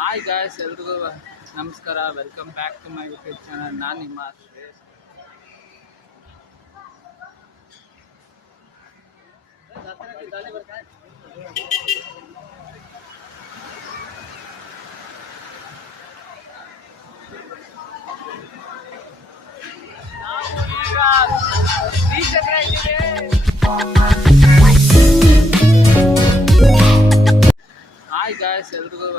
Hi guys, ಎಲ್ರಿಗೂ ನಮಸ್ಕಾರ. Welcome back to my YouTube channel. ನಾನು ನಿಮ್ಮ ಶ್ರೇಯಸ್. ನಾವು ಈಗ ಬೀಚ್ ಹತ್ರ ಇದ್ದೀವಿ. ಹಾಯ್ ಗಾಯ್ಸ್, ಎಲ್ರಿಗೂ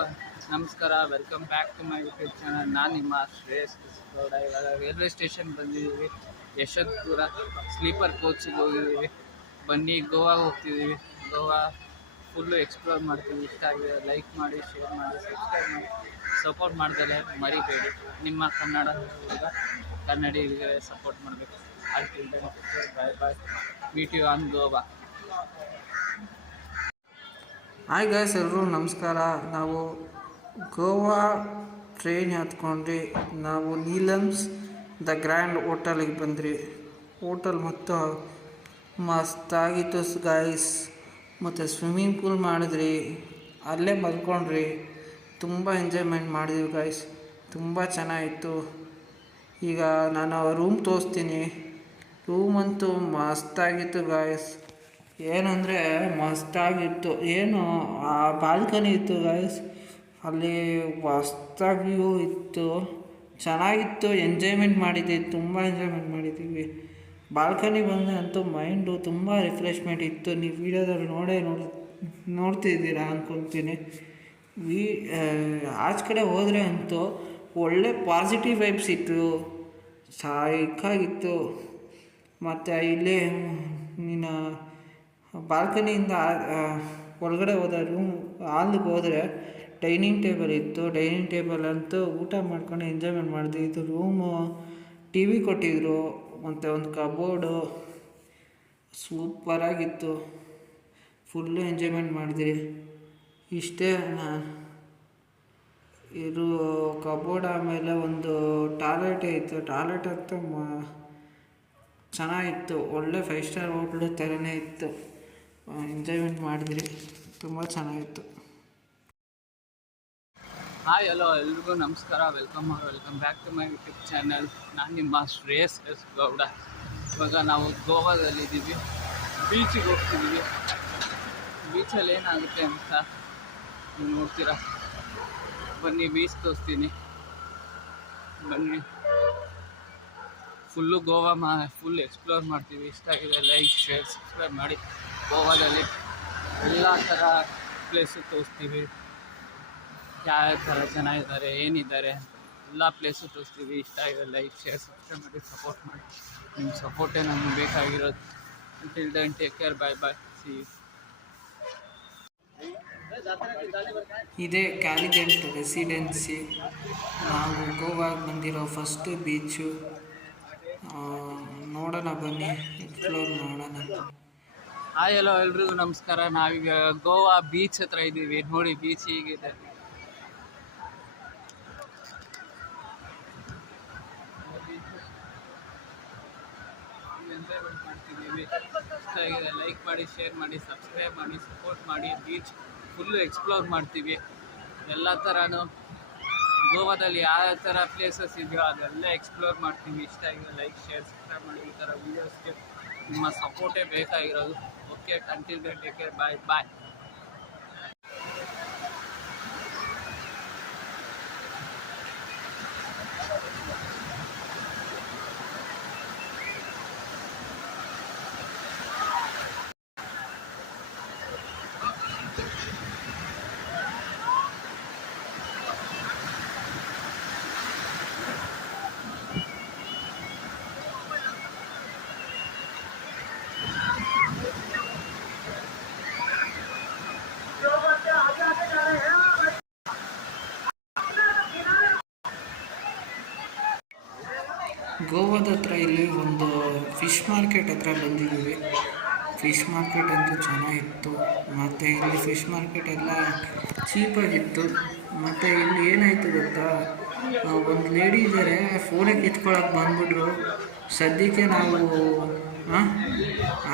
ನಮಸ್ಕಾರ. Welcome back to my YouTube channel. ನಾನು ನಿಮ್ಮ ಶ್ರೇಯಸ್ ಗೌಡ. ಇವಾಗ ರೈಲ್ವೆ ಸ್ಟೇಷನ್ ಬಂದಿದ್ದೀವಿ. ಯಶವಂತಪುರ ಸ್ಲೀಪರ್ ಕೋಚಿಗೆ ಹೋಗಿದ್ದೀವಿ. ಬನ್ನಿ, ಗೋವಾಗೆ ಹೋಗ್ತಿದ್ದೀವಿ. ಗೋವಾ ಫುಲ್ಲು ಎಕ್ಸ್ಪ್ಲೋರ್ ಮಾಡ್ತೀವಿ. ಇಷ್ಟ ಆಗಿದೆ ಲೈಕ್ ಮಾಡಿ, ಶೇರ್ ಮಾಡಿ, ಸಬ್ಸ್ಕ್ರೈಬ್ ಮಾಡಿ, ಸಪೋರ್ಟ್ ಮಾಡ್ದಲೆ ಮರಿಬೇಡಿ. ನಿಮ್ಮ ಕನ್ನಡ ಹುಡುಗ ಕನ್ನಡಿಗರಿಗೆ ಸಪೋರ್ಟ್ ಮಾಡಬೇಕು. Bye bye. Meet you on Goa. Hi guys, ಎಲ್ಲರೂ ನಮಸ್ಕಾರ. ನಾವು ಗೋವಾ ಟ್ರೈನ್ ಹತ್ಕೊಂಡ್ರಿ. ನಾವು ನೀಲಮ್ಸ್ ದ ಗ್ರ್ಯಾಂಡ್ ಹೋಟೆಲಿಗೆ ಬಂದ್ರಿ. ಹೋಟೆಲ್ ಮತ್ತು ಮಸ್ತಾಗಿತ್ತು ಗಾಯ್ಸ್. ಮತ್ತು ಸ್ವಿಮ್ಮಿಂಗ್ ಪೂಲ್ ಮಾಡಿದ್ರಿ, ಅಲ್ಲೇ ಮಲ್ಕೊಂಡ್ರಿ. ತುಂಬ ಎಂಜಾಯ್ಮೆಂಟ್ ಮಾಡಿದ್ವಿ ಗಾಯ್ಸ್, ತುಂಬ ಚೆನ್ನಾಗಿತ್ತು. ಈಗ ನಾನು ರೂಮ್ ತೋರಿಸ್ತೀನಿ. ರೂಮಂತೂ ಮಸ್ತಾಗಿತ್ತು ಗಾಯ್ಸ್. ಏನಂದರೆ ಮಸ್ತಾಗಿತ್ತು. ಏನು ಆ ಬಾಲ್ಕನಿ ಇತ್ತು ಗಾಯ್ಸ್, ಅಲ್ಲಿ ಮಸ್ತಾಗಿಯೂ ಇತ್ತು, ಚೆನ್ನಾಗಿತ್ತು. ಎಂಜಾಯ್ಮೆಂಟ್ ಮಾಡಿದ್ದೀವಿ, ತುಂಬ ಎಂಜಾಯ್ಮೆಂಟ್ ಮಾಡಿದ್ದೀವಿ. ಬಾಲ್ಕನಿ ಬಂದರೆ ಅಂತೂ ಮೈಂಡು ತುಂಬ ರಿಫ್ರೆಶ್ಮೆಂಟ್ ಇತ್ತು. ನೀವು ವೀಡಿಯೋದಲ್ಲಿ ನೋಡ್ತಿದ್ದೀರಾ ಅಂದ್ಕೊಳ್ತೀನಿ. ಆಚೆ ಕಡೆ ಹೋದರೆ ಅಂತೂ ಒಳ್ಳೆ ಪಾಸಿಟಿವ್ ವೈಬ್ಸ್ ಇತ್ತು, ಸಾಕಾಗಿತ್ತು. ಮತ್ತು ಇಲ್ಲಿ ನೀನು ಬಾಲ್ಕನಿಯಿಂದ ಒಳಗಡೆ ಹೋದ ರೂಮ್ ಹಾಲ್ಗೆ ಹೋದರೆ ಡೈನಿಂಗ್ ಟೇಬಲ್ ಇತ್ತು. ಡೈನಿಂಗ್ ಟೇಬಲ್ ಅಂತೂ ಊಟ ಮಾಡ್ಕೊಂಡು ಎಂಜಾಯ್ಮೆಂಟ್ ಮಾಡಿದ್ವಿ. ಇದು ರೂಮು, ಟಿ ವಿ ಕೊಟ್ಟಿದ್ದರು, ಮತ್ತು ಒಂದು ಕಬೋರ್ಡು ಸೂಪರಾಗಿತ್ತು. ಫುಲ್ಲು ಎಂಜಾಯ್ಮೆಂಟ್ ಮಾಡಿದ್ರಿ. ಇಷ್ಟೇ ಇದು ಕಬೋರ್ಡ್. ಆಮೇಲೆ ಒಂದು ಟಾಯ್ಲೆಟೇ ಇತ್ತು. ಟಾಯ್ಲೆಟ್ ಅಂತೂ ಚೆನ್ನಾಗಿತ್ತು, ಒಳ್ಳೆ 5 ಸ್ಟಾರ್ ಹೋಟ್ಲು ಥರನೇ ಇತ್ತು. ಎಂಜಾಯ್ಮೆಂಟ್ ಮಾಡಿದ್ರಿ, ತುಂಬ ಚೆನ್ನಾಗಿತ್ತು. ಹಾಯ್, ಹಲೋ, ಎಲ್ರಿಗೂ ನಮಸ್ಕಾರ. Welcome back to my YouTube channel. ನಾನು ನಿಮ್ಮ ಶ್ರೇಯಸ್ ಗೌಡ. ಇವಾಗ ನಾವು ಗೋವಾದಲ್ಲಿದ್ದೀವಿ. ಬೀಚಿಗೆ ಹೋಗ್ತಿದ್ದೀವಿ. ಬೀಚಲ್ಲಿ ಏನಾಗುತ್ತೆ ಅಂತ ನೀವು ನೋಡ್ತೀರಾ. ಬನ್ನಿ, ಬೀಚ್ ತೋರಿಸ್ತೀನಿ. ಬನ್ನಿ, ಫುಲ್ಲು ಗೋವಾ ಫುಲ್ ಎಕ್ಸ್ಪ್ಲೋರ್ ಮಾಡ್ತೀವಿ. ಇಷ್ಟ ಆಗಿದೆ ಲೈಕ್, ಶೇರ್, ಸಬ್ಸ್ಕ್ರೈಬ್ ಮಾಡಿ. ಗೋವಾದಲ್ಲಿ ಎಲ್ಲ ಥರ ಪ್ಲೇಸು ತೋರಿಸ್ತೀವಿ. ಯಾವ್ಯಾವ ಥರ ಜನ ಇದ್ದಾರೆ, ಏನಿದ್ದಾರೆ, ಎಲ್ಲ ಪ್ಲೇಸು ತೋರಿಸ್ತೀವಿ. ಇಷ್ಟ ಆಗಿದೆ ಲೈಕ್, ಶೇರ್, ಸಬ್ಸ್ಕ್ರೈಬ್ ಮಾಡಿ, ಸಪೋರ್ಟ್ ಮಾಡಿ. ನಿಮ್ಮ ಸಪೋರ್ಟೇ ನಮಗೆ ಬೇಕಾಗಿರೋದು. Till then take care. Bye bye. See you. ಇದೇ ಕ್ಯಾಲಿಡೆಂಟ್ ರೆಸಿಡೆನ್ಸಿ. ನಾವು ಗೋವಾಗೆ ಬಂದಿರೋ ಫಸ್ಟು ಬೀಚು. ನೋಡೋಣ, ಬನ್ನಿ ಎಕ್ಸ್ಪ್ಲೋರ್ ಮಾಡೋಣ. ಹಾಯ್, ಹಲೋ, ಎಲ್ರಿಗೂ ನಮಸ್ಕಾರ. ನಾವೀಗ ಗೋವಾ ಬೀಚ್ ಹತ್ರ ಇದ್ದೀವಿ. ನೋಡಿ ಬೀಚ್ ಹೀಗಿದೆ. ಎಂಜಾಯ್ಮೆಂಟ್ ಮಾಡ್ತಿದ್ದೀವಿ. ಇಷ್ಟ ಆಗಿದೆ ಲೈಕ್ ಮಾಡಿ, ಶೇರ್ ಮಾಡಿ, ಸಬ್ಸ್ಕ್ರೈಬ್ ಮಾಡಿ, ಸಪೋರ್ಟ್ ಮಾಡಿ. ಬೀಚ್ ಫುಲ್ಲು ಎಕ್ಸ್ಪ್ಲೋರ್ ಮಾಡ್ತೀವಿ. ಎಲ್ಲ ಥರನೂ ಗೋವಾದಲ್ಲಿ ಯಾವ ಥರ ಪ್ಲೇಸಸ್ ಇದೆಯೋ ಅದೆಲ್ಲ ಎಕ್ಸ್ಪ್ಲೋರ್ ಮಾಡ್ತೀವಿ. ಇಷ್ಟ ಆಗಿದೆ ಲೈಕ್, ಶೇರ್, ಸಬ್ಸ್ಕ್ರೈಬ್ ಮಾಡಿ. ಈ ಥರ ವೀಡಿಯೋಸ್ಗೆ ನಿಮ್ಮ ಸಪೋರ್ಟೇ ಬೇಕಾಗಿರೋದು. Okay, until then take care. Bye bye. ಗೋವಾದ ಹತ್ರ ಇಲ್ಲಿ ಒಂದು ಫಿಶ್ ಮಾರ್ಕೆಟ್ ಹತ್ರ ಬಂದಿದ್ದೀವಿ. ಫಿಶ್ ಮಾರ್ಕೆಟ್ ಅಂತೂ ಚೆನ್ನಾಗಿತ್ತು. ಮತ್ತು ಇಲ್ಲಿ ಫಿಶ್ ಮಾರ್ಕೆಟ್ ಎಲ್ಲ ಚೀಪಾಗಿತ್ತು. ಮತ್ತು ಇಲ್ಲಿ ಏನಾಯಿತು ಗೊತ್ತಾ, ಒಂದು ಲೇಡಿ ಇದ್ದಾರೆ, ಫೋನೇ ಕಿತ್ಕೊಳಕ್ಕೆ ಬಂದ್ಬಿಟ್ರು. ಸದ್ಯಕ್ಕೆ ನಾವು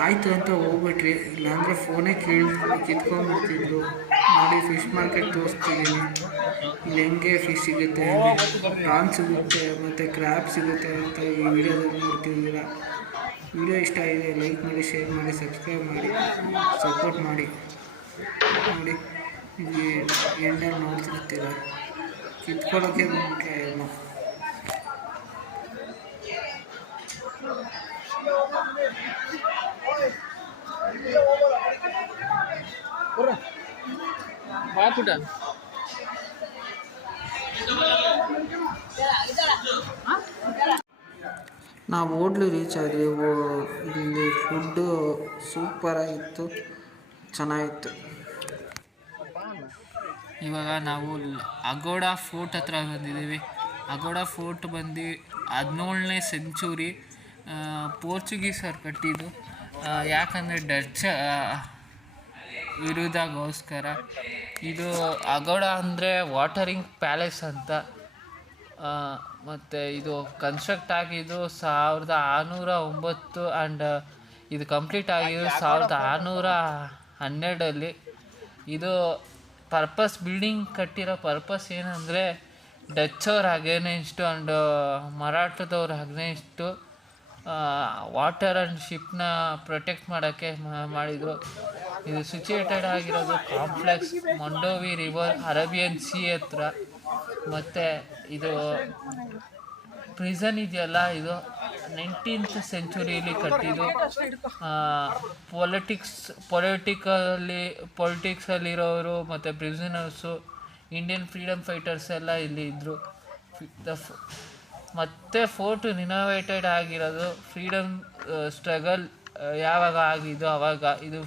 ಆಯಿತು ಅಂತ ಹೋಗ್ಬಿಟ್ರಿ, ಇಲ್ಲಾಂದರೆ ಫೋನೇ ಕಿತ್ಕೊಂಡ್ಬಿಡ್ತಿದ್ರು. ನೋಡಿ, ಫಿಶ್ ಮಾರ್ಕೆಟ್ ತೋರಿಸ್ತಿದ್ದೀನಿ. ಇಲ್ಲಿ ಹೆಂಗೆ ಫಿಶ್ ಸಿಗುತ್ತೆ, ಹೆಂಗೆ ಪ್ರಾನ್ ಸಿಗುತ್ತೆ ಮತ್ತು ಕ್ರ್ಯಾಬ್ ಸಿಗುತ್ತೆ ಅಂತ ಈ ವಿಡಿಯೋದಲ್ಲಿ ನೋಡ್ತಿದ್ದೀರ. ವಿಡಿಯೋ ಇಷ್ಟ ಆಗಿದೆ ಲೈಕ್ ಮಾಡಿ, ಶೇರ್ ಮಾಡಿ, ಸಬ್ಸ್ಕ್ರೈಬ್ ಮಾಡಿ, ಸಪೋರ್ಟ್ ಮಾಡಿ. ನೋಡಿ ಇಲ್ಲಿ ಎಂಡಲ್ಲಿ ನೋಡ್ತಿರ್ತೀರ, ಕಿತ್ಕೊಳ್ಳೋಕ್ಕೆ ಬಂದ್ಬಿಟ್ರೆ ಏನೋ. ಬಾಪುಟ ನಾವು ಹೋಟ್ಲು ರೀಚ್ ಆದ್ವಿ. ಇಲ್ಲಿ ಫುಡ್ಡು ಸೂಪರಾಗಿತ್ತು, ಚೆನ್ನಾಗಿತ್ತು. ಇವಾಗ ನಾವು ಅಗೋಡಾ ಫೋರ್ಟ್ ಹತ್ರ ಬಂದಿದ್ದೀವಿ. ಅಗೋಡಾ ಫೋರ್ಟ್ ಬಂದು 17ನೇ ಸೆಂಚುರಿ ಪೋರ್ಚುಗೀಸರು ಕಟ್ಟಿದ್ದು. ಯಾಕಂದರೆ ಡಚ್ ವಿರುದ್ಧಗೋಸ್ಕರ. ಇದು ಅಗೋಡಾ ಅಂದರೆ ವಾಟರಿಂಗ್ ಪ್ಯಾಲೇಸ್ ಅಂತ. ಮತ್ತು ಇದು ಕನ್ಸ್ಟ್ರಕ್ಟ್ ಆಗಿದ್ದು 1609 ಆ್ಯಂಡ್ ಇದು ಕಂಪ್ಲೀಟ್ ಆಗಿದ್ದು 1612. ಇದು ಬಿಲ್ಡಿಂಗ್ ಕಟ್ಟಿರೋ ಪರ್ಪಸ್ ಏನಂದರೆ ಡಚ್ಚವ್ರ against and ಮರಾಠದವ್ರ against water and ಶಿಪ್ನ protect ಮಾಡೋಕ್ಕೆ ಮಾಡಿದರು. ಇದು ಸಿಚುಯೇಟೆಡ್ ಆಗಿರೋದು ಕಾಂಪ್ಲೆಕ್ಸ್ ಮೊಂಡೋವಿ ರಿವರ್, ಅರೇಬಿಯನ್ ಸಿ ಹತ್ರ. ಮತ್ತು ಇದು ಪ್ರಿಸನ್ ಇದೆಯಲ್ಲ, ಇದು 19th ಸೆಂಚುರಿಯಲ್ಲಿ ಕಟ್ಟಿದ್ದು. ಪೊಲಿಟಿಕ್ಸಲ್ಲಿರೋರು ಮತ್ತು ಪ್ರಿಸನರ್ಸು, ಇಂಡಿಯನ್ ಫ್ರೀಡಮ್ ಫೈಟರ್ಸ್ ಎಲ್ಲ ಇಲ್ಲಿ ಇದ್ದರು. ಮತ್ತು ಫೋರ್ಟು ರಿನೋವೇಟೆಡ್ ಆಗಿರೋದು ಫ್ರೀಡಮ್ ಸ್ಟ್ರಗಲ್ ಯಾವಾಗ ಆಗಿದ್ದು ಆವಾಗ. ಇದು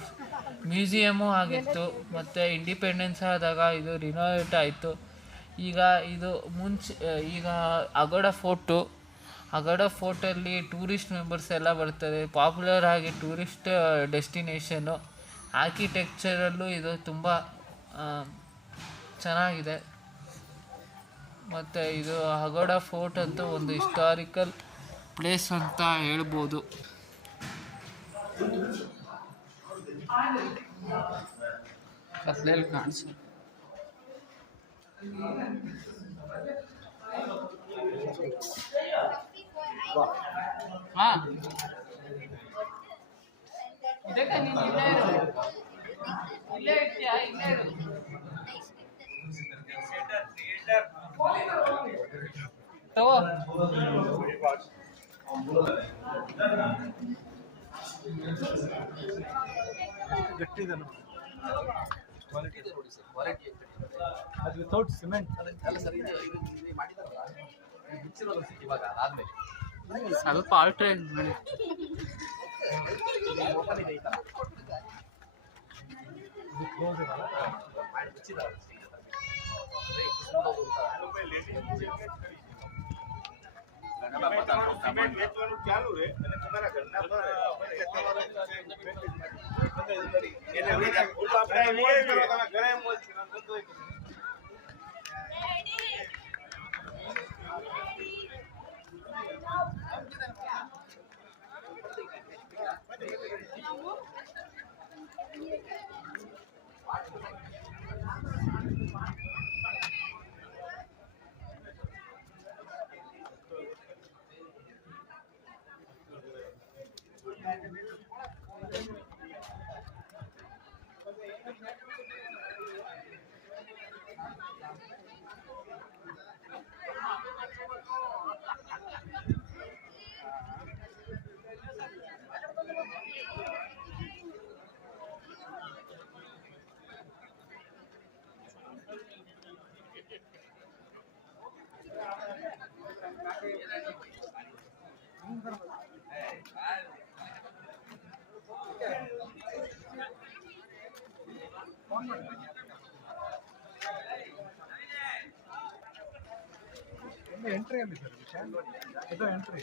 ಮ್ಯೂಸಿಯಮ್ಮು ಆಗಿತ್ತು. ಮತ್ತು ಇಂಡಿಪೆಂಡೆನ್ಸ್ ಆದಾಗ ಇದು ರಿನೋವೇಟ್ ಆಯಿತು. ಈಗ ಅಗೋಡಾ ಫೋರ್ಟಲ್ಲಿ ಟೂರಿಸ್ಟ್ ಮೆಂಬರ್ಸ್ ಎಲ್ಲ ಬರ್ತಾರೆ. ಪಾಪ್ಯುಲರ್ ಆಗಿ ಟೂರಿಸ್ಟ್ ಡೆಸ್ಟಿನೇಷನ್ನು. ಆರ್ಕಿಟೆಕ್ಚರಲ್ಲೂ ಇದು ತುಂಬ ಚೆನ್ನಾಗಿದೆ. ಮತ್ತು ಇದು ಅಗೋಡಾ ಫೋರ್ಟ್ ಅಂತೂ ಒಂದು ಹಿಸ್ಟಾರಿಕಲ್ ಪ್ಲೇಸ್ ಅಂತ ಹೇಳ್ಬೋದು. ಕತ್ಲೆಯಲ್ಲಿ ಕಾಣಿಸು. ಹಾಂ, ಇದಕ್ಕೆ ನೀನು ಇಲ್ಲೇ ಇರ್ತೀಯಾ? ಇಲ್ಲೇ ಇರು. ತಗೋ. ಗಟ್ಟಿದನು ಅದು ವಿತೌಟ್ ಸಿಮೆಂಟ್ ಅಲ್ಲ ಸರ್. ಇದು ಮಾಡಿದಾರಲ್ಲ, ಮುಚ್ಚಿರೋದು ಇವಾಗ ಆದ್ಮೇಲೆ ಸ್ವಲ್ಪ ಆಲ್ಟ್ರೇಟ್ ಮಾಡಿ. ಓಪನ್ ಇದೆ ಈ ಥರ ಕ್ಲೋಸ್ ಇದಲ್ಲ, ಮುಚ್ಚಿದ್ದಾರೆ. ચાલુ રે અને તમારા ઘરના પર ઘરે મોજ ಎಂಟ್ರಿ ಅಲ್ಲಿ ಸರ್ ಇದು ಎಂಟ್ರಿ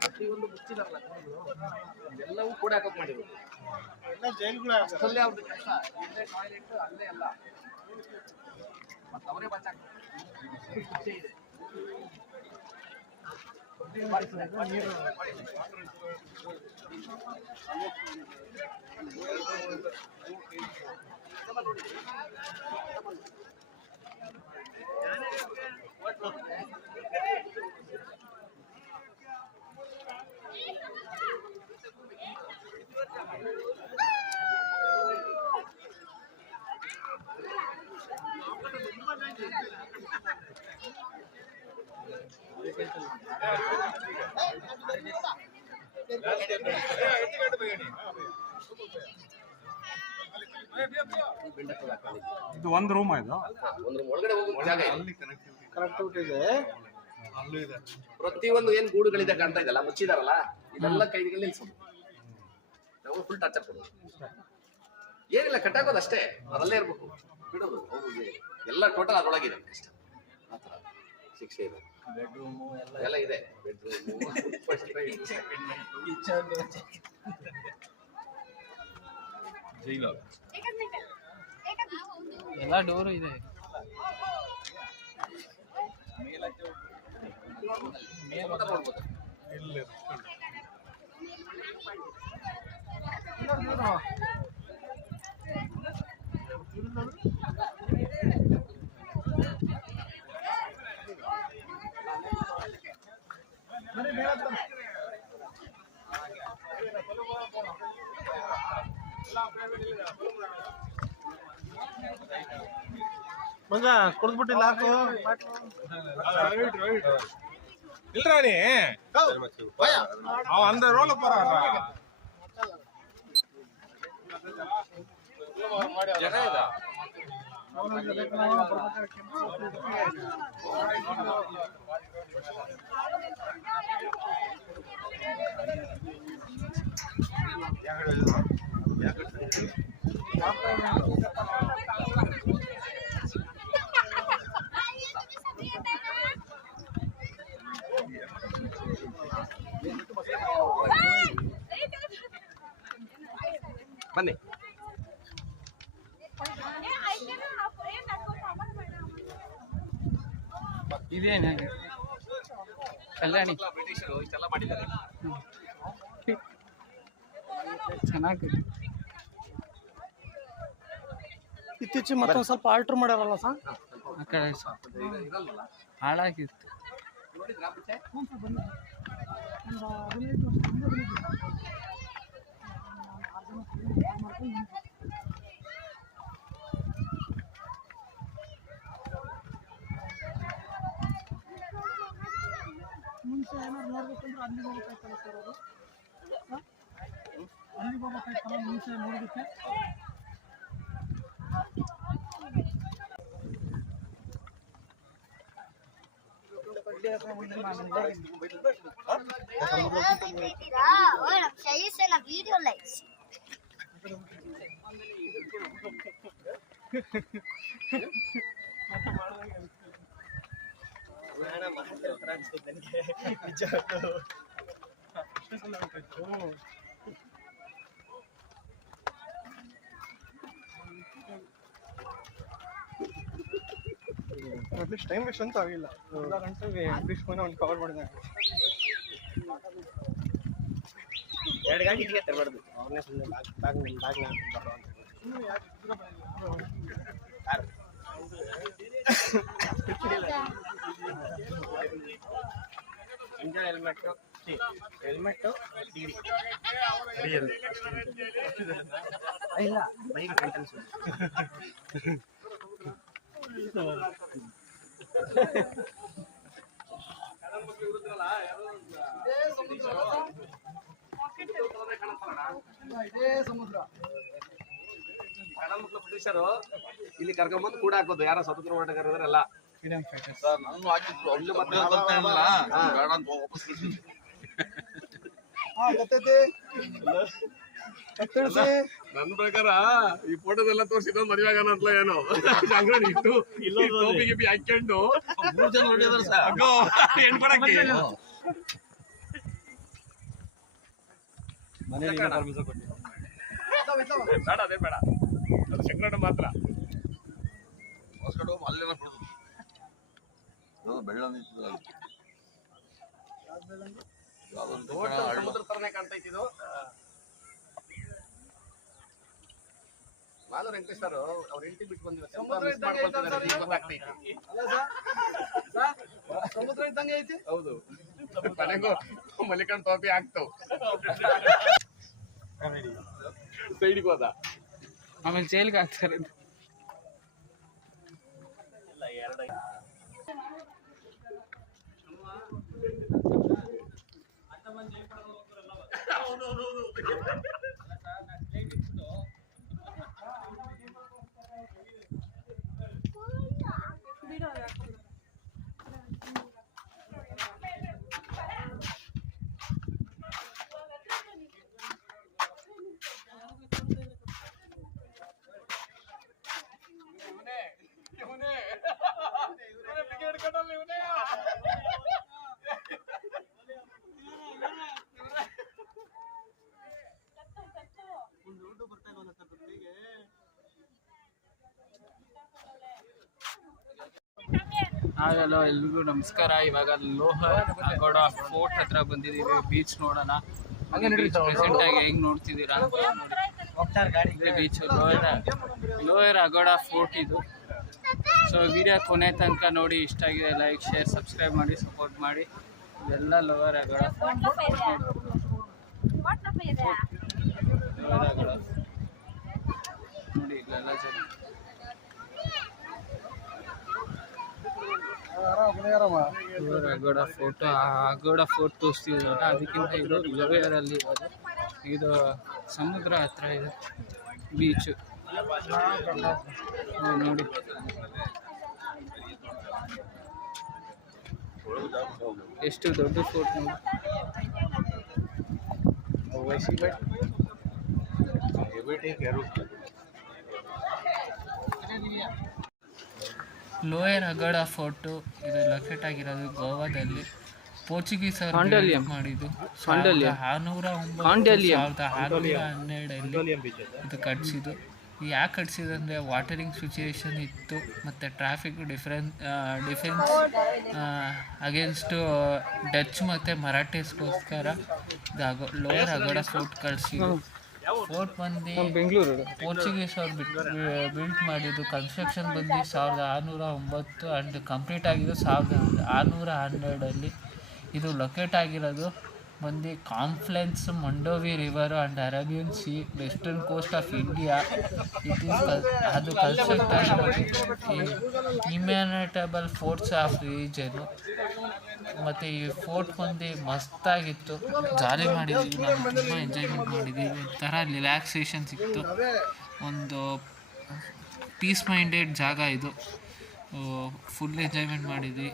ಪ್ರತಿಯೊಂದು ಮುಚ್ಚಿದಾರಲ್ಲ ಎಲ್ಲವೂ ಕೂಡ ಹಾಕಕ್ ಮಾಡಿದ್ರು. ಎಲ್ಲ ಜೈಲ್ಗಳು ಅಲ್ಲೇ ಅವ್ರದ್ದು ಕೆಲಸ, ಇಲ್ಲೇ ಟಾಯ್ಲೆಟ್ ಅಲ್ಲೇ ಎಲ್ಲ ಮತ್ತೆ ಅವರೇ ಬಚ್ಚಾಕ್ತಾರೆ. ಇದೆ ನೀರು ಇದು ಒಂದು ರೂಮ್ ಇದು ಒಂದು ರೂಮ್ ಒಳಗಡೆ ಹೋಗೋ ಜಾಗ ಇದೆ. ಕರೆಕ್ಟ್ ಇದೆ. ಅಲ್ಲೂ ಇದೆ. ಪ್ರತಿಯೊಂದು ಏನ್ ಗೂಡುಗಳಿದೆ ಕಾಣ್ತಾ ಇದೆಲ್ಲ ಮುಚ್ಚಿದಾರಲ್ಲ ಇದೆಲ್ಲ ಕೈದಿಗೆ ನಿಲ್ಸೋದು. ನಾವು ಫುಲ್ ಟಚ್ ಅಪ್ ಕೊಡೋದು ಏನಿಲ್ಲ, ಕಟ್ಟಾಕೋದು ಅಷ್ಟೇ, ಅದಲ್ಲೇ ಇರ್ಬೇಕು, ಬಿಡೋದು ಅವ್ರಿಗೆ ಎಲ್ಲ ಟೋಟಲ್ ಅದ್ರೊಳಗಿದೆ ಅಷ್ಟೇ. ಆ ಥರ ಶಿಕ್ಷೆ ಇದೆ. ಬೆಡ್ರೂಮು ಎಲ್ಲ ಇದೆ, ಬೆಡ್ರೂಮು ಜೈಲು ಎಲ್ಲ ಡೋರು ಇದೆ. ನೋಡ್ಬೋದು. ಇಲ್ಲಿ ಮಗ ಕುಡಿದ್ಬಿಟ್ಟಿಲ್ಲ ಹಾಕು. ಇಲ್ರಾಣಿ அந்த ரோல போறாரா ಜಗ ಇದಾ ಬನ್ನಿ. ಇದೇನು ಕಲ್ಯಾಣಿ ಬ್ರಿಟಿಷರು ಇಷ್ಟೆಲ್ಲ ಮಾಡಿದ್ದಾರೆ. ಚೆನ್ನಾಗಿದೆ. ಇತ್ತೀಚೆಗೆ ಮತ್ತೊಂದು ಸ್ವಲ್ಪ ಆಲ್ಟ್ರ್ ಮಾಡ್ಯಾರಲ್ಲ ಸರ್. ಆ ಕಡೆ ಇರಲ್ವಲ್ಲ ಹಾಳಾಗಿತ್ತು. ನೋಡಿದ್ರಾ ಮುಂಚೆ? ಮುಂಚೆ ಏನಾದ್ರು ನೋಡ್ಬೇಕಂದ್ರೆ ಅಲ್ಲಿಗೆ ಹೋಗ್ಬೇಕಾಯ್ತಲ್ಲ ಸರ್ ಅವರು, ಅಲ್ಲಿಗೆ ಹೋಗ್ಬೇಕಾಯ್ತಲ್ಲ ಮುಂಚೆ ನೋಡೋದಕ್ಕೆ. video likes. At least time waste ಅಂತೂ ಆಗಿಲ್ಲ. ಅರ್ಧ ಗಂಟೆಗೆ ಅಟ್ಲೀಸ್ಟ್ ಒಂದು ಕವರ್ ಮಾಡಿದೆ. 2 ಗಂಟೆ ಇದೆಯಾ ತರಬಾರ್ದು. ಅವನೇ ಸುಮ್ಮನೆ ಬ್ಯಾಗ್ ಹೆಲ್ಮೆಟ್ ಇಲ್ಲ ಬೈಕ್ ಮೇಂಟೆನೆನ್ಸ್ ಬ್ರಿಟಿಷರು ಇಲ್ಲಿ ಕರ್ಕೊಂಡ್ಬಂದು ಕೂಡ ಹಾಕೋದು ಯಾರ ಸ್ವತಂತ್ರ ಹೋರಾಟಗಾರರೆಲ್ಲ ಫ್ರೀಡಮ್ ಫೈಟರ್ಸ್. ಇಲ್ಲಿ ಮತ್ತೆ ನನ್ನ ಪ್ರಕಾರ ಈ ಫೋಟೋದೆಲ್ಲ ತೋರಿಸಿದ ಮದುವೆ ಆಗೋಣ ಅಂತ ಏನೋ ಅಂಗಡಿ ಇಟ್ಟು ಟೋಪಿ ಗಿಪಿ ಹಾಕೊಂಡು 3 ಜನ ನೋಡಿದಾರೆ ಸರ್ ಹೆಣ್ಕೊಡಕ್ಕೆ ಬೇಡ ಅದೇ ಬೇಡ ಅದು ಶಂಕರಣ್ಣ ಮಾತ್ರ ಸಮುದ್ರ ತರನೇ ಕಾಣ್ತಾ ಇತ್ತು. ಆಲೂರು ವೆಂಕಟೇಶ್ ಸರ್ ಅವ್ರ ಹೆಂಡತಿ ಬಿಟ್ಟು ಬಂದಿದ್ದಾರೆ ಸಮುದ್ರ ಇದ್ದಂಗೆ ಐತಿ. ಹೌದು ಮನೆಗೂ ಮಲ್ಲಿಕನ್ ಟೋಪಿ ಆಗ್ತಾವ್ ಸೈಡ್ಗೆ ಹೋದ ಆಮೇಲೆ ಜೈಲ್ಗೆ ಹಾಕ್ತಾರೆ. ಹಾಗಲ್ಲ, ಎಲ್ರಿಗೂ ನಮಸ್ಕಾರ. ಇವಾಗ ಲೋಹರ್ ಅಗೋಡ ಫೋರ್ಟ್ ಹತ್ರ ಬಂದಿದ್ದೀವಿ. ಬೀಚ್ ನೋಡೋಣ. ಪ್ರೆಸೆಂಟ್ ಆಗಿ ಹೆಂಗ್ ನೋಡ್ತಿದ್ದೀರಾ ಬೀಚ್. ಲೋಯರ್ ಅಗೋಡ ಫೋರ್ಟ್ ಇದು. ಸೊ ವಿಡಿಯೋ ಕೊನೆ ತನಕ ನೋಡಿ. ಇಷ್ಟ ಆಗಿದೆ ಲೈಕ್, ಶೇರ್, ಸಬ್ಸ್ಕ್ರೈಬ್ ಮಾಡಿ, ಸಪೋರ್ಟ್ ಮಾಡಿ. ಇದೆಲ್ಲ ಲೋಯರ್ ಅಗೋಡ ನೋಡಿ. ಇಲ್ಲೆಲ್ಲ ಜನ ಅಗೋಡ ಫೋಟೋ, ಅಗೋಡ ಫೋರ್ಟ್ ತೋರಿಸ್ತಿದ್ರಲ್ಲ, ಅದಕ್ಕಿಂತ ಇದು ಲೋಯರಲ್ಲಿ ಇರೋದು. ಇದು ಸಮುದ್ರ ಹತ್ರ ಇದೆ ಬೀಚು ನೋಡಿ. ಎಷ್ಟು ದೊಡ್ಡ ಫೋರ್ಟ್ ನೋಡಿ. ಲೋಯರ್ ಅಗೋಡ ಫೋರ್ಟು ಇದು ಲೊಕೇಟ್ ಆಗಿರೋದು ಗೋವಾದಲ್ಲಿ. ಪೋರ್ಚುಗೀಸರು ಮಾಡಿದ್ದು 1612 ಇದು ಕಟ್ಸಿದ್ದು. ಯಾಕೆ ಕಟ್ಸಿದ್ದು ಅಂದರೆ ವಾಟರಿಂಗ್ ಸಿಚುಯೇಷನ್ ಇತ್ತು ಮತ್ತು ಟ್ರಾಫಿಕ್ ಡಿಫೆನ್ಸ್ ಅಗೇನ್ಸ್ಟು ಡಚ್ ಮತ್ತು ಮರಾಠೀಸ್ಗೋಸ್ಕರ ಇದು ಲೋಯರ್ ಅಗೋಡ ಫೋರ್ಟ್ ಕಟ್ಸಿದ್ದು. ಫೋರ್ಟ್ ಬಂದು ಬೆಂಗಳೂರು ಪೋರ್ಚುಗೀಸ್ ಅವ್ರು ಬಿಲ್ಟ್ ಮಾಡಿದ್ದು. ಕನ್ಸ್ಟ್ರಕ್ಷನ್ ಬಂದು 1609 ಆ್ಯಂಡ್ ಕಂಪ್ಲೀಟ್ ಆಗಿದ್ದು 1612. ಇದು ಲೊಕೇಟ್ ಆಗಿರೋದು ಬಂದು confluence Mandovi river and Arabian sea, western coast of India. ಅದು ಕನ್ಸ್ಟ್ರಕ್ಟ್ ಆಗಿರೋದು ಇಮ್ಯಾನಿಟಬಲ್ ಫೋರ್ಟ್ಸ್ ಆಫ್ ರೀಜನು. ಮತ್ತು ಈ ಫೋರ್ಟ್ ಬಂದು ಮಸ್ತಾಗಿತ್ತು. ಜಾಲಿ ಮಾಡಿದ್ದೀವಿ, ನಾವು ತುಂಬ ಎಂಜಾಯ್ಮೆಂಟ್ ಮಾಡಿದ್ದೀವಿ. ಒಂಥರ ರಿಲ್ಯಾಕ್ಸೇಷನ್ ಸಿಕ್ತು. ಒಂದು ಪೀಸ್ ಮೈಂಡೆಡ್ ಜಾಗ ಇದು. ಫುಲ್ ಎಂಜಾಯ್ಮೆಂಟ್ ಮಾಡಿದ್ವಿ.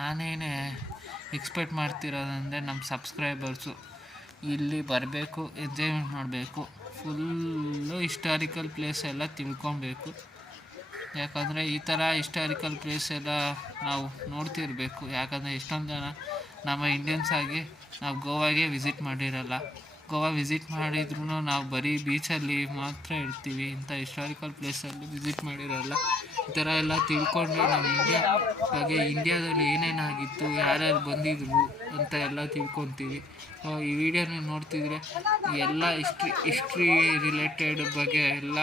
ನಾನೇನೇ ಎಕ್ಸ್ಪೆಕ್ಟ್ ಮಾಡ್ತಿರೋದಂದರೆ ನಮ್ಮ ಸಬ್ಸ್ಕ್ರೈಬರ್ಸು ಇಲ್ಲಿ ಬರಬೇಕು, ಎಂಜಾಯ್ಮೆಂಟ್ ಮಾಡಬೇಕು, ಫುಲ್ಲು ಹಿಸ್ಟಾರಿಕಲ್ ಪ್ಲೇಸ್ ಎಲ್ಲ ತಿಳ್ಕೊಬೇಕು. ಯಾಕಂದರೆ ಈ ಥರ ಹಿಸ್ಟಾರಿಕಲ್ ಪ್ಲೇಸ್ ಎಲ್ಲ ನಾವು ನೋಡ್ತಿರಬೇಕು. ಯಾಕಂದರೆ ಎಷ್ಟೊಂದು ಜನ ನಮ್ಮ ಇಂಡಿಯನ್ಸ್ ಆಗಿ ನಾವು ಗೋವಾಗೆ ವಿಸಿಟ್ ಮಾಡಿರಲ್ಲ. ಗೋವಾ ವಿಸಿಟ್ ಮಾಡಿದ್ರೂ ನಾವು ಬರೀ ಬೀಚಲ್ಲಿ ಮಾತ್ರ ಇರ್ತೀವಿ. ಇಂಥ ಹಿಸ್ಟಾರಿಕಲ್ ಪ್ಲೇಸಲ್ಲಿ ವಿಸಿಟ್ ಮಾಡಿರಲ್ಲ. ಈ ಥರ ಎಲ್ಲ ತಿಳ್ಕೊಂಡ್ರೆ ನಮ್ಮ ಇಂಡಿಯಾ ಬಗ್ಗೆ, ಇಂಡಿಯಾದಲ್ಲಿ ಏನೇನಾಗಿತ್ತು, ಯಾರ್ಯಾರು ಬಂದಿದ್ರು ಅಂತ ಎಲ್ಲ ತಿಳ್ಕೊತೀವಿ. ಈ ವಿಡಿಯೋನ ನೋಡ್ತಿದ್ರೆ ಎಲ್ಲ ಹಿಸ್ಟ್ರಿ ರಿಲೇಟೆಡ್ ಬಗ್ಗೆ ಎಲ್ಲ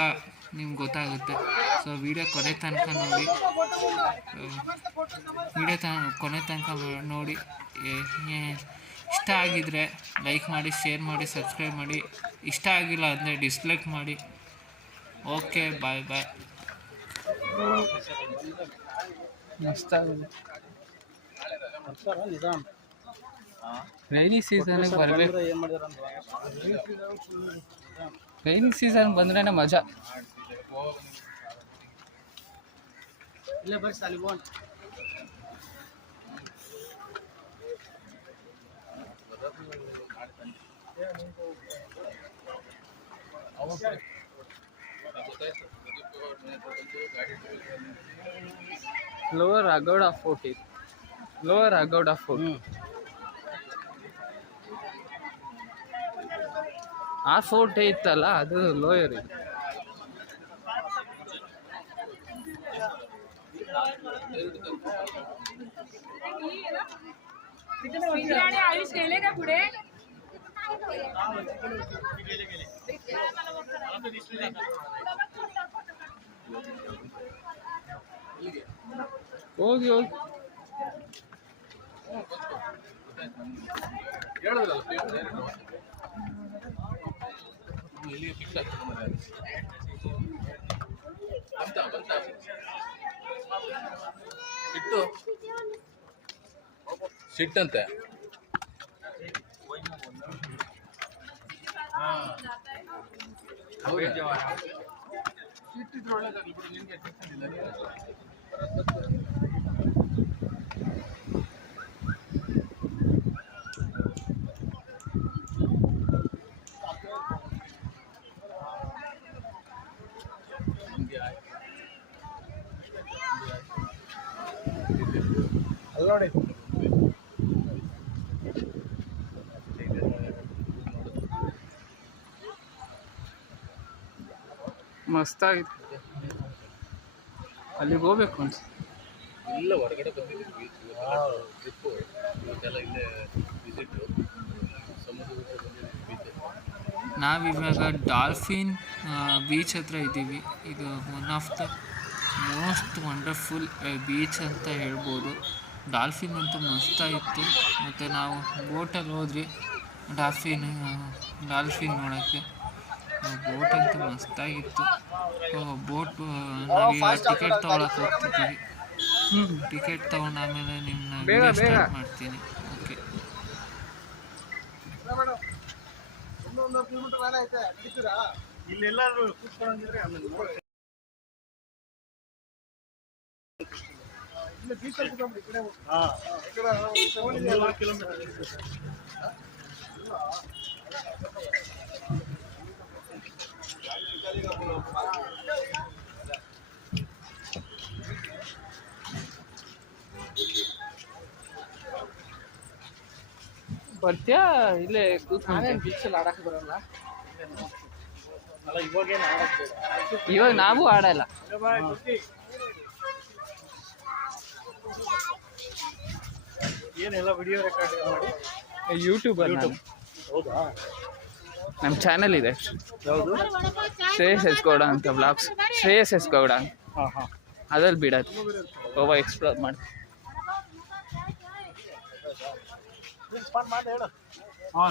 ನಿಮ್ಗೆ ಗೊತ್ತಾಗುತ್ತೆ. ಸೊ ವಿಡಿಯೋ ಕೊನೆ ತನಕ ನೋಡಿ. ಕೊನೆ ತನಕ ನೋಡಿ. ಇಷ್ಟ ಆಗಿದರೆ ಲೈಕ್ ಮಾಡಿ, ಶೇರ್ ಮಾಡಿ, ಸಬ್ಸ್ಕ್ರೈಬ್ ಮಾಡಿ. ಇಷ್ಟ ಆಗಿಲ್ಲ ಅಂದರೆ ಡಿಸ್ಲೈಕ್ ಮಾಡಿ. ಓಕೆ, ಬಾಯ್ ಬಾಯ್. ರೈನಿ ಸೀಸನ್ಗೆ ಬರಬೇಕು. ರೈನಿ ಸೀಸನ್ ಬಂದ್ರೇ ಮಜಾ. ಇಲ್ಲೇ ಬರ್ರಿ ಸಾಲಿಬೋನ್. ಲೋವರ್ ಅಗೋಡ ಫೋರ್ಟ್ ಇದೆ. ಲೋವರ್ ಅಗೋಡ ಫೋರ್ಟ್ ಆ ಫೋರ್ಟ್ ಇತ್ತಲ್ಲ, ಅದು ಲೋಯರ್ ಇದೆ. आयुष गेले का पुढे. ಹೋಗಿ ಹೋಗಿ. ಹೇಳಿದ್ರಲ್ಲ ಇಲ್ಲಿಗೆ ಫಿಕ್ಸ್ ಆಗ್ತದೆ ಅಂತ ಬಂತ ಸಿಟ್ಟು ಸಿಟ್ಟಂತೆ ಸಿಟ್ಟಿದ್ರೆ ಒಳ್ಳೇದಾಗಲಿ ಬಿಡು ನಿನ್ಗೆ ಟೆನ್ಷನ್ ಇಲ್ಲ ಮಸ್ತಾಗಿದೆ. ಅಲ್ಲಿಗೆ ಹೋಗ್ಬೇಕು ಅನ್ಸ. ಇಲ್ಲ ಹೊರಗಡೆ ಬಂದಿದ್ದೀವಿ ಬೀಚ್ ಟ್ರಿಪ್ಪು ಇವತ್ತೆಲ್ಲ ಇಲ್ಲೇ ವಿಸಿಟ್ಟು ಸಮುದ್ರದ ಬಂದಿದ್ದೀವಿ ಬೀಚ್. ನಾವಿವಾಗ ಡಾಲ್ಫಿನ್ ಬೀಚ್ ಹತ್ರ ಇದ್ದೀವಿ. ಇದು one of the most wonderful beach ಅಂತ ಹೇಳ್ಬೋದು. ಡಾಲ್ಫಿನ್ ಅಂತೂ ಮಸ್ತಾಗಿತ್ತು. ಮತ್ತು ನಾವು ಬೋಟಲ್ಲಿ ಹೋದ್ರಿ ಡಾಲ್ಫಿನ್ ನೋಡೋಕ್ಕೆ. ಬೋಟ್ ಅಂತೂ ಮಸ್ತಾಗಿತ್ತು. ಬೋಟ್ ನಾವೀಗ ಟಿಕೆಟ್ ತೊಗೊಳಕ್ಕೆ ಹೋಗ್ತಿದ್ದೀವಿ. ಟಿಕೆಟ್ ತೊಗೊಂಡು ಆಮೇಲೆ ನಿಮ್ಮನ್ನ ಸ್ಟಾರ್ಟ್ ಮಾಡ್ತೀನಿ. ಓಕೆ. ಇಲ್ಲೆಲ್ಲಾದ್ರೂ ಕೂತ್ಕೊಂಡಿದ್ರೆ ಆಮೇಲೆ ಬರ್ತೀಯಾ? ಇಲ್ಲೇ ಕೂತ್ಕೊಂಡೆ. ಬೀಚಲ್ಲಿ ಆಡಕ್ಕೆ ಬರಲ್ಲ ಅಲ್ಲ, ಇವಾಗೇನು ಆಡಕ್ಕೆ ಇವಾಗ ನಾವು ಆಡಲ್ಲ. ಏನೆಲ್ಲ ವಿಡಿಯೋ ರೆಕಾರ್ಡ್ ಮಾಡಿ ಯೂಟ್ಯೂಬಲ್ಲಿ ಹೌದಾ? ನಮ್ಮ ಚಾನಲ್ ಇದೆ, ಯಾವುದು? ಶ್ರೇಯಸ್ ಎಸ್ ಗೌಡ ಅಂತ ಬ್ಲಾಗ್ಸ್. ಶ್ರೇಯಸ್ ಎಸ್ ಗೌಡ ಹಾಂ ಹಾಂ. ಅದ್ರಲ್ಲಿ ಬಿಡೋದು ಗೋವಾ ಎಕ್ಸ್ಪ್ಲೋರ್ ಮಾಡಿ. ಹಾಂ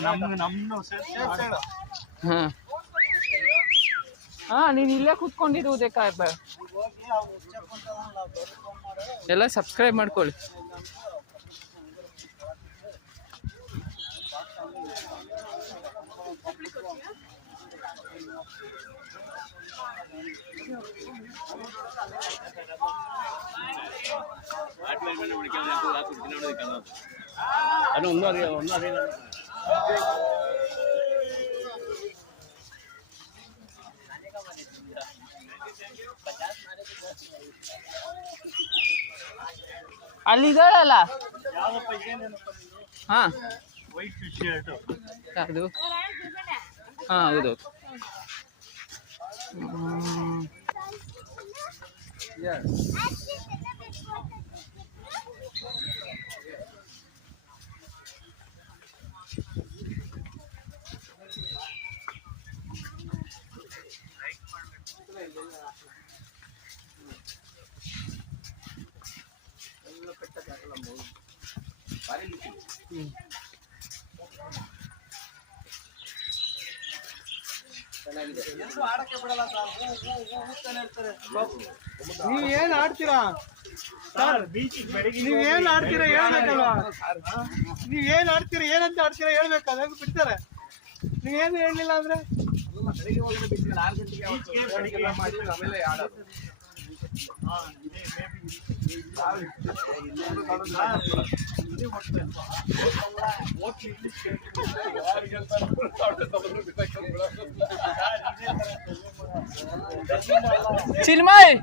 ಹಾಂ, ನೀನು ಇಲ್ಲೇ ಕೂತ್ಕೊಂಡಿರುವುದೇ ಎಲ್ಲ ಸಬ್ಸ್ಕ್ರೈಬ್ ಮಾಡ್ಕೊಳ್ಳಿ. ಅದು ಒಂದು ಅದೇ ಅಲ್ಲಿದ್ದಾಳಲ್ಲ. ಯಾವಪ್ಪ ಏನೇನಪ್ಪ ನೀನು? ಹಾಂ, ವೈಟ್ ಶರ್ಟು ಅದು ಹಾಂ ಹೌದು. ನೀವೇನ್ ಆಡ್ತೀರಾ ಸರ್? ನೀವೇನ್ ಆಡ್ತೀರಾ ಹೇಳ್ಬೇಕಲ್ವಾ? ನೀವೇನ್ ಆಡ್ತೀರಾ, ಏನಂತ ಆಡ್ತೀರಾ ಹೇಳ್ಬೇಕು. ಅದಾಗ ಬಿಡ್ತಾರೆ. ನೀವೇನು ಹೇಳಲಿಲ್ಲ ಅಂದ್ರೆ ಬೆಳಿಗ್ಗೆ ಹೋಗಿ ಬಿಟ್ಟು 6 ಗಂಟೆಗೆ ಬೆಳಿಗ್ಗೆ ಮಾಡಿ ಆಮೇಲೆ ಆಡೋದು. ಚಿಲ್ಮಯ್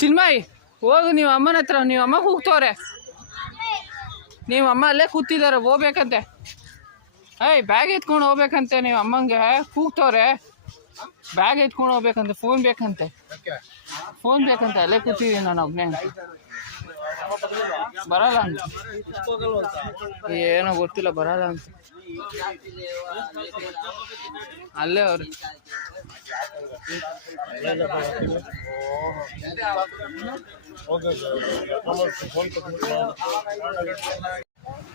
ಚಿಲ್ಮಯ್ ಹೋಗು, ನೀವು ಅಮ್ಮನ ಹತ್ರ. ನೀವು ಅಮ್ಮ ಕೂಗ್ತವ್ರೆ. ನೀವು ಅಮ್ಮ ಅಲ್ಲೇ ಕೂತಿದ್ದಾರೆ, ಹೋಗ್ಬೇಕಂತೆ. ಏಯ್ ಬ್ಯಾಗ್ ಎತ್ಕೊಂಡು ಹೋಗ್ಬೇಕಂತೆ. ನೀವು ಅಮ್ಮಂಗೆ ಕೂಗ್ತವ್ರೆ. ಬ್ಯಾಗ್ ಎತ್ಕೊಂಡು ಹೋಗ್ಬೇಕಂತೆ, ಫೋನ್ ಬೇಕಂತೆ, ಫೋನ್ ಬೇಕಂತೆ. ಅಲ್ಲೇ ಕೂತಿದ್ದೀನಿ ನಾನು ಒಬ್ಬನೇ ಅಂತ. ಬರಲ್ಲ ಅಂತ, ಏನೋ ಗೊತ್ತಿಲ್ಲ, ಬರಲ್ಲ ಅಂತ. ಅಲ್ಲೇ ಅವ್ರು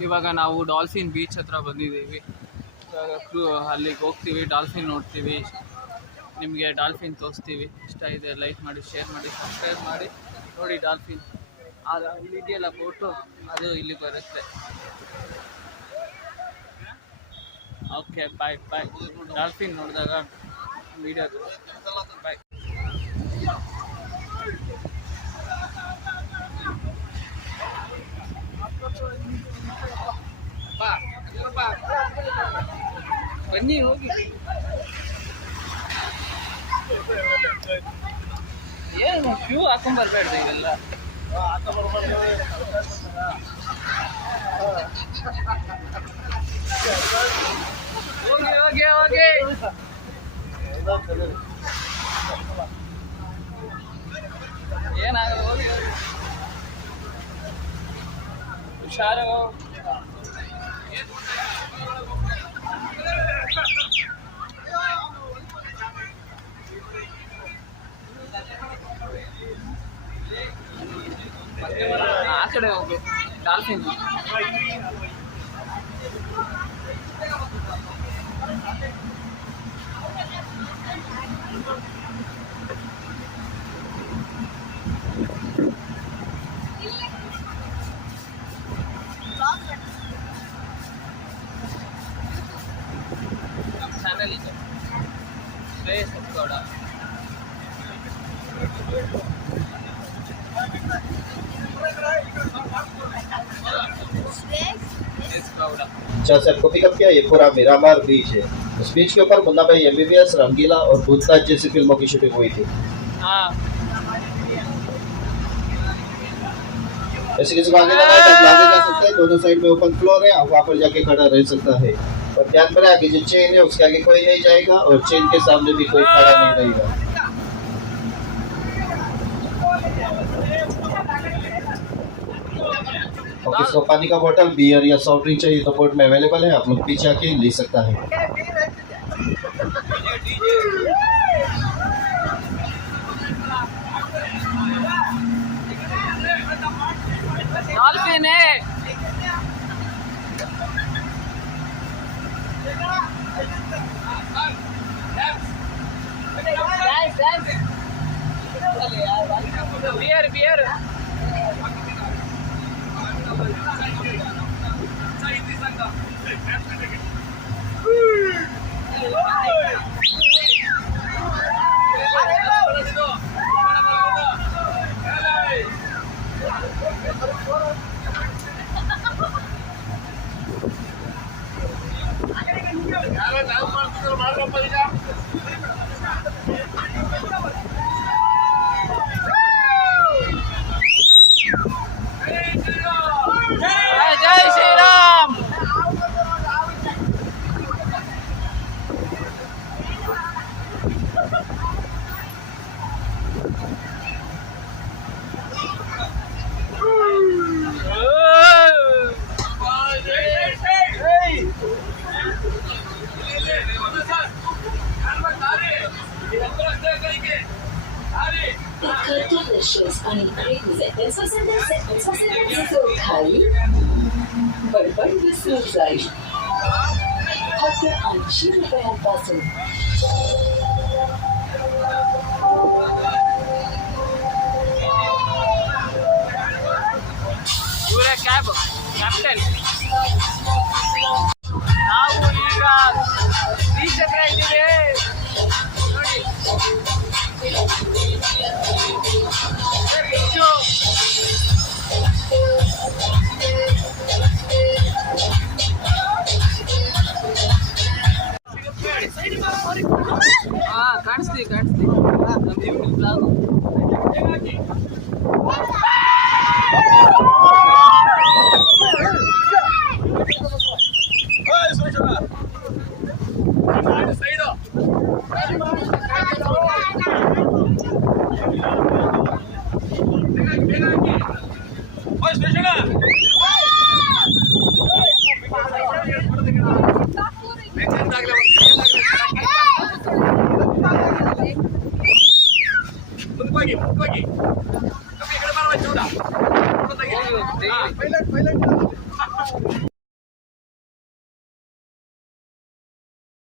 ಇವಾಗ ನಾವು ಡಾಲ್ಫಿನ್ ಬೀಚ್ ಹತ್ರ ಬಂದಿದ್ದೀವಿ. ಅಲ್ಲಿಗೆ ಹೋಗ್ತೀವಿ, ಡಾಲ್ಫಿನ್ ನೋಡ್ತೀವಿ, ನಿಮಗೆ ಡಾಲ್ಫಿನ್ ತೋರಿಸ್ತೀವಿ. ಇಷ್ಟ ಇದೆ ಲೈಕ್ ಮಾಡಿ, ಶೇರ್ ಮಾಡಿ, ಸಬ್ಸ್ಕ್ರೈಬ್ ಮಾಡಿ ನೋಡಿ. ಡಾಲ್ಫಿನ್ ಅದು ಇಲ್ಲಿದೆಯಲ್ಲ ಬೋಟು, ಅದು ಇಲ್ಲಿ ಬರುತ್ತೆ. ಓಕೆ, ಬಾಯ್ ಬಾಯ್. ಡಾಲ್ಫಿನ್ ನೋಡಿದಾಗ ವಿಡಿಯೋ ಬಾಯ್. ಬನ್ನಿ ಹೋಗಿ. ಏನು ಶೂ ಹಾಕೊಂಡ್ಬರ್ಬೇಡ್ದು ಇವೆಲ್ಲ. ಹೋಗಿ ಹೋಗಿ ಹೋಗಿ. ಏನಾಗಲ್ಲ, ಹೋಗಿ ಹುಷಾರು. ಆ ಕಡೆ ಹೋಗು, ಡಾಲ್ಫಿನ್. ಚಾನಲ್ ಇದೆ ಶ್ರೇಯಸ್ ಗೌಡ. अच्छा सर को पिकअप किया। ये पूरा मिरामार बीच है। उस बीच के ऊपर मुन्ना भाई MBBS, रंगीला और भूतनाथ जैसी फिल्मों की शूटिंग हुई थी। हाँ, ऐसे किसी को आगे जाना है तो आगे जा सकते हैं। दोनों साइड में ओपन फ्लोर है, वहाँ पर जाके खड़ा रह सकता है। और ध्यान में आगे जो चेन है उसके आगे कोई नहीं जाएगा और चेन के सामने भी कोई खड़ा नहीं रहेगा। और किसको पानी का बोतल, बियर या सॉफ्ट ड्रिंक चाहिए तो बोर्ड में अवेलेबल है, आप लोग पीछे आके ले सकता है। डॉल्फिन है। बियर बियर जय श्री राम। delicious आणि ग्रेट खाई बडबड विसरून जाईल. फक्त 80 रुपयांपासून. ಇವರೇ ಕ್ಯಾಪ್ಟನ್. ನಾವು ಈಗ ಬೀಚ್ ಹತ್ರ ಇದ್ದೀವಿ ನೋಡಿ. ಕಾಣಿಸ್ತೀವಿ ನಮ್ಮ ಯೂಟ್ಯೂಬ್ ಬ್ಲಾಗು. Side pilot